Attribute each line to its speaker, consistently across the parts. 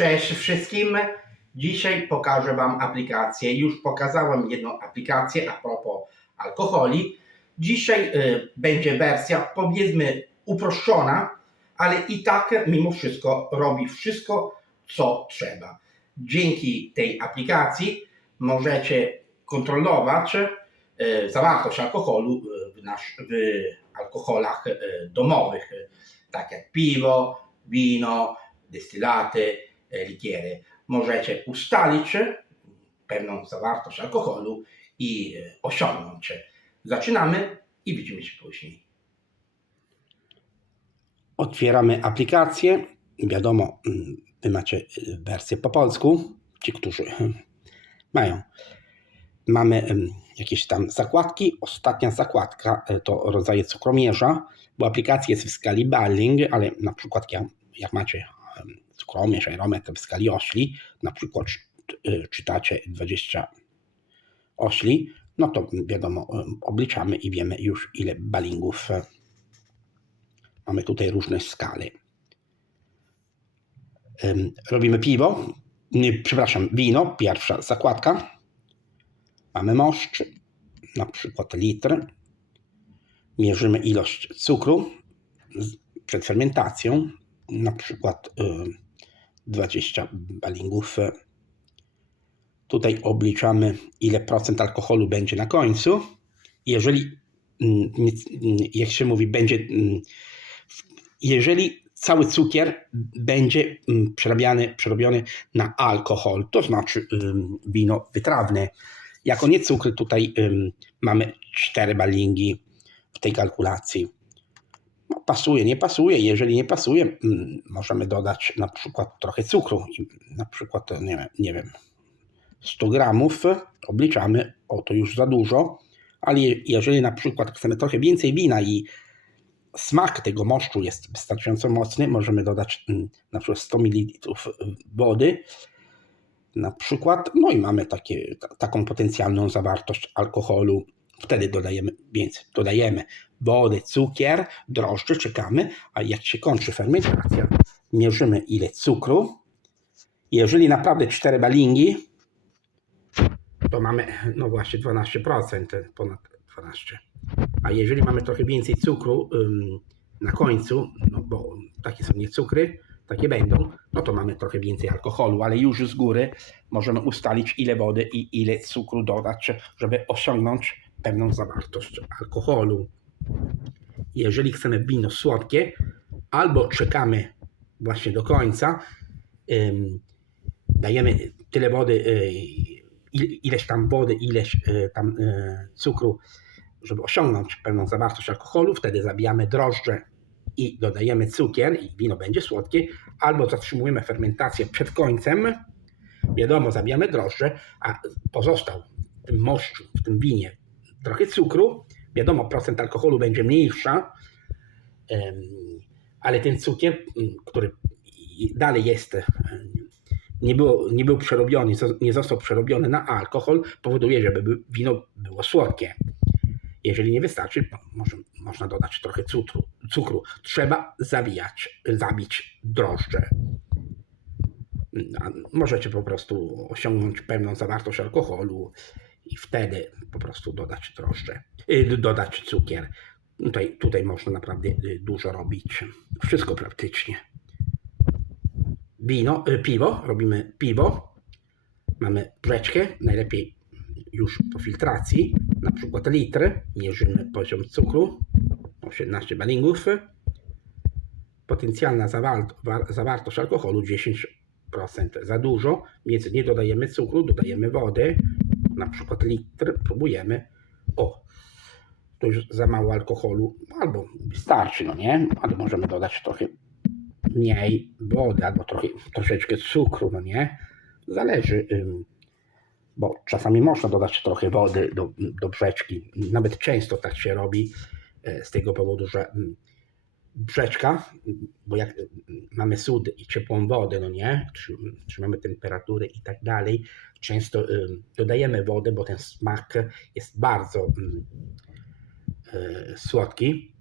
Speaker 1: Cześć wszystkim. Dzisiaj pokażę Wam aplikację. Już pokazałem jedną aplikację a propos alkoholi. Dzisiaj y, będzie wersja powiedzmy uproszczona, ale i tak mimo wszystko robi wszystko, co trzeba. Dzięki tej aplikacji możecie kontrolować y, zawartość alkoholu y, w, nasz, w alkoholach y, domowych, tak jak piwo, wino, destylaty, e, likiery. Możecie ustalić pewną zawartość alkoholu i e, osiągnąć. Zaczynamy i widzimy się później. Otwieramy aplikację. Wiadomo, mm, wy macie y, wersję po polsku, ci, którzy mają. Mamy jakieś tam zakładki. Ostatnia zakładka to rodzaje cukromierza, bo aplikacja jest w skali Balling, ale na przykład jak macie aerometr w skali ośli, na przykład y, czytacie 20 ośli, no to wiadomo, ym, obliczamy i wiemy już ile balingów y, Mamy tutaj różne skale. Robimy piwo, przepraszam, wino, pierwsza zakładka. Mamy moszcz, na przykład litr. Mierzymy ilość cukru przed fermentacją, na przykład 20 balingów. Tutaj obliczamy, ile procent alkoholu będzie na końcu. Jeżeli, mm, mm, jak się mówi, będzie mm, jeżeli cały cukier będzie przerabiany, przerobiony na alkohol, to znaczy wino wytrawne. Jako nie cukry tutaj mamy 4 balingi w tej kalkulacji. Pasuje, nie pasuje. Jeżeli nie pasuje, mm, możemy dodać na przykład trochę cukru. Na przykład, nie, wiem- nie wiem, 100 gramów obliczamy, o to już za dużo, ale je- jeżeli na przykład chcemy trochę więcej wina i smak tego moszczu jest wystarczająco mocny, możemy dodać mm, na przykład 100 ml wody, na przykład, no i mamy takie, ta, taką potencjalną zawartość alkoholu. Wtedy dodajemy, więc dodajemy wodę, cukier, drożdże, czekamy, a jak się kończy fermentacja, mierzymy ile cukru. Jeżeli naprawdę 4 balingi, to mamy, no właśnie 12%, ponad 12%. A jeżeli mamy trochę więcej cukru ym, na końcu, no bo takie są nie cukry, takie będą, no to mamy trochę więcej alkoholu, ale już z góry możemy ustalić ile wody i ile cukru dodać, żeby osiągnąć pewną zawartość alkoholu. Jeżeli chcemy wino słodkie, albo czekamy właśnie do końca, dajemy tyle wody, y, ile- ileś tam wody, ileś y, tam y, cukru, żeby osiągnąć pewną zawartość alkoholu, wtedy zabijamy drożdże i dodajemy cukier i wino będzie słodkie, albo zatrzymujemy fermentację przed końcem, wiadomo, zabijamy drożdże, a pozostał w tym moszczu, w tym winie trochę cukru, wiadomo, procent alkoholu będzie mniejsza, ale ten cukier, m, który dalej jest, nie, było, nie był przerobiony, nie został przerobiony na alkohol, powoduje, żeby by- wino było słodkie. Jeżeli nie wystarczy, może, można dodać trochę cukru. cukru. Trzeba zawijać, zabić drożdże. A Możecie po prostu osiągnąć pewną zawartość alkoholu i wtedy po prostu dodać drożdże, y, dodać cukier. Tutaj, tutaj można naprawdę y, dużo robić. Wszystko praktycznie. Wino, y, piwo, robimy piwo. Mamy brzeczkę, najlepiej już po filtracji, na przykład litr, mierzymy poziom cukru, 18 balingów, potencjalna zawar- wa- zawartość alkoholu 10%, za dużo, więc nie dodajemy cukru, dodajemy wodę, na przykład litr, próbujemy, o, to już za mało alkoholu, albo wystarczy, no nie, ale możemy dodać trochę mniej wody, albo trochę, troszeczkę cukru, no nie, zależy, bo czasami można dodać trochę wody do, do brzeczki. Nawet często tak się robi e, z tego powodu, że brzeczka, bo jak mamy sód i ciepłą wodę, no nie, trzy- trzymamy temperaturę i tak dalej, często ym, dodajemy wodę, bo ten smak jest bardzo ym, e, słodki.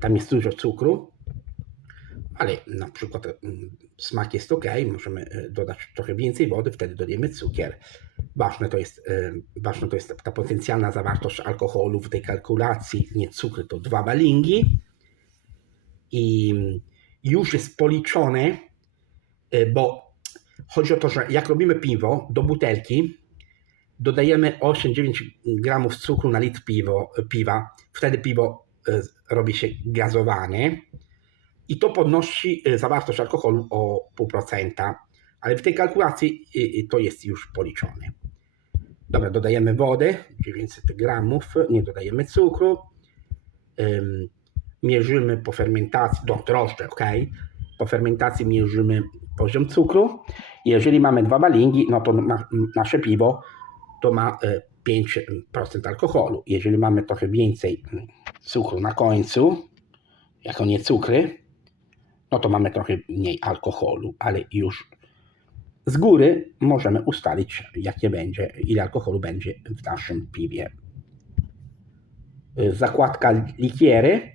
Speaker 1: Tam jest dużo cukru, ale na przykład smak jest ok, możemy dodać trochę więcej wody, wtedy dodajemy cukier. Ważne to jest, ważne to jest ta potencjalna zawartość alkoholu w tej kalkulacji, nie cukry, to dwa balingi. I już jest policzone, e, bo chodzi o to, że jak robimy piwo do butelki, dodajemy 8-9 gramów cukru na litr piwo, piwa, wtedy piwo e, robi się gazowane. I to podnosi e, zawartość alkoholu o 0,5%, ale w tej kalkulacji to jest już policzone. Dobra, dodajemy wodę, 900 gramów, nie dodajemy cukru, mierzymy po fermentacji, do drożdże, ok? Po fermentacji mierzymy poziom cukru. Jeżeli mamy dwa balingi, no to na, nasze piwo to ma e, 5% alkoholu. Jeżeli mamy trochę więcej mm, cukru na końcu, jako nie cukry, no to mamy trochę mniej alkoholu, ale już z góry możemy ustalić, jakie będzie, ile alkoholu będzie w naszym piwie. Y, Zakładka likiery.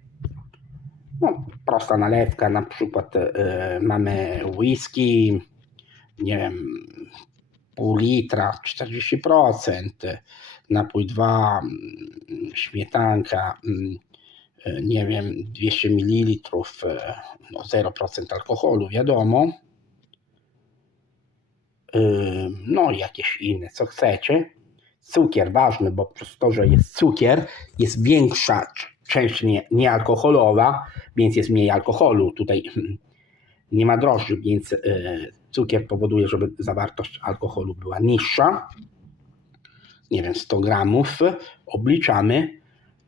Speaker 1: No, prosta nalewka, na przykład e, mamy whisky, nie wiem, pół litra, 40%, napój 2, mm, śmietanka, e, nie wiem, 200 ml, e, no 0% alkoholu, wiadomo. Ym, No, jakieś inne, co chcecie. Cukier ważny, bo przez to, że jest cukier, jest większa część nie, niealkoholowa, więc jest mniej alkoholu. Tutaj nie ma drożdży, więc e, cukier powoduje, żeby zawartość alkoholu była niższa. Nie wiem, 100 gramów. Obliczamy,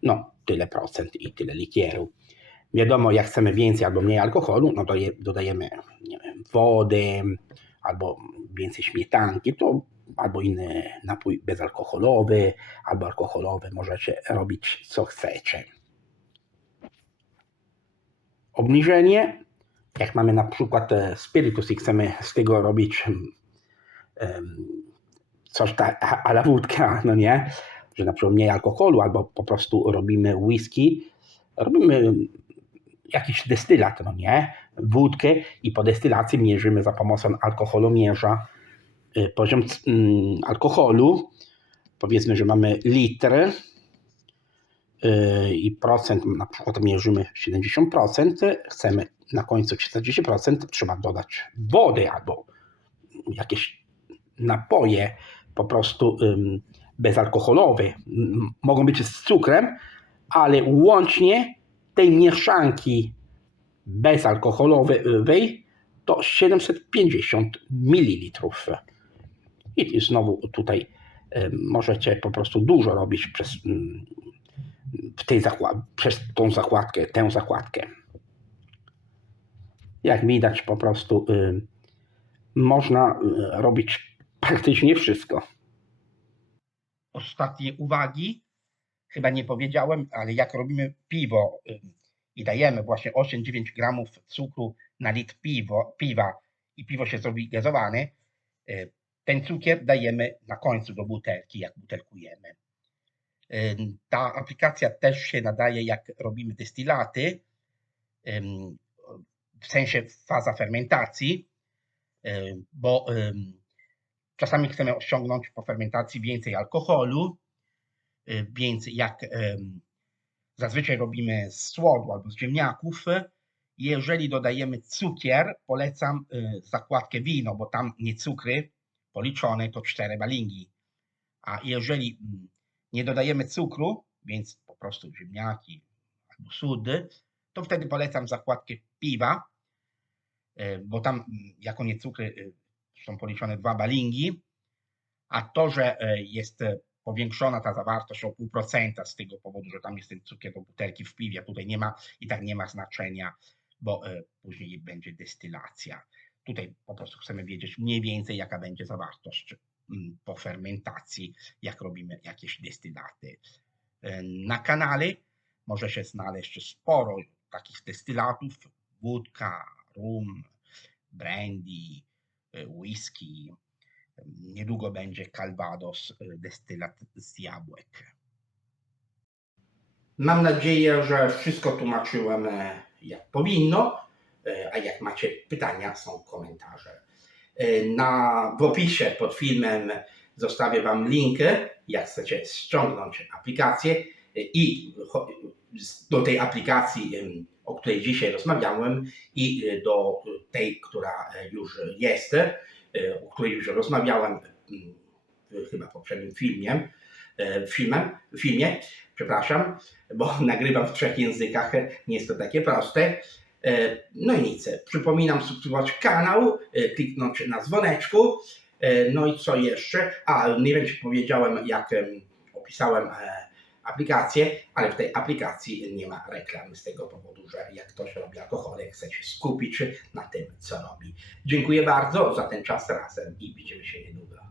Speaker 1: no tyle procent i tyle likieru. Wiadomo, jak chcemy więcej albo mniej alkoholu, no to je, dodajemy wiem, wody albo więcej śmietanki, to albo inny napój bezalkoholowy, albo alkoholowy. Możecie robić co chcecie. Obniżenie, jak mamy na przykład e, spirytus i chcemy z tego robić coś tak a wódka, no nie? Że na przykład mniej alkoholu, albo po prostu robimy whisky, robimy jakiś destylat, no nie? Wódkę i po destylacji mierzymy za pomocą alkoholomierza y, poziom c- mm, alkoholu. Powiedzmy, że mamy litr i procent, na przykład mierzymy 70%, chcemy na końcu 40%, trzeba dodać wody albo jakieś napoje po prostu bezalkoholowe. Mogą być z cukrem, ale łącznie tej mieszanki bezalkoholowej to 750 ml. I znowu tutaj możecie po prostu dużo robić przez, w tej zakład- przez tą zakładkę, tę zakładkę. Jak widać po prostu ym, można y, robić praktycznie wszystko. ostatnie uwagi. Chyba nie powiedziałem, ale jak robimy piwo ym, i dajemy właśnie 8-9 gramów cukru na litr piwo, piwa i piwo się zrobi gazowane, y, ten cukier dajemy na końcu do butelki, jak butelkujemy. Ta aplikacja też się nadaje, jak robimy destylaty, w sensie faza fermentacji, bo Czasami chcemy osiągnąć po fermentacji więcej alkoholu, więc jak zazwyczaj robimy z słodu albo z ziemniaków, jeżeli dodajemy cukier, polecam y, zakładkę wino, bo tam nie cukry policzone to cztery balingi. A jeżeli mm, nie dodajemy cukru, więc po prostu ziemniaki albo sód, to wtedy polecam zakładkę piwa, y, bo tam mm, jako nie cukry y, są policzone dwa balingi, a to, że e, jest e, powiększona ta zawartość o 0,5% z tego powodu, że tam jest ten cukier do butelki w piwie, tutaj nie ma i tak nie ma znaczenia, bo e, później będzie destylacja. Tutaj po prostu chcemy wiedzieć mniej więcej, jaka będzie zawartość po fermentacji, jak robimy jakieś destylaty. Na kanale może się znaleźć sporo takich destylatów, wódka, rum, brandy, e, whisky. Niedługo będzie Calvados, e, destylat z jabłek. Mam nadzieję, że wszystko tłumaczyłem e, jak powinno. A jak macie pytania, są komentarze. E, Na, w opisie pod filmem zostawię Wam linkę, jak chcecie ściągnąć aplikację e, i do tej aplikacji, o której dzisiaj rozmawiałem i e, do tej, która już jest, o której już rozmawiałem mm, w chyba poprzednim filmie, filmie, przepraszam, bo nagrywam w trzech językach, nie jest to takie proste. E, No i nic, przypominam subskrybować kanał, e, kliknąć na dzwoneczku, E, no i co jeszcze? A, nie wiem czy powiedziałem jak em, opisałem aplikację, ale w tej aplikacji nie ma reklam z tego powodu, że jak ktoś robi alkohole, chce się skupić na tym, co robi. Dziękuję bardzo za ten czas razem i widzimy się niedługo.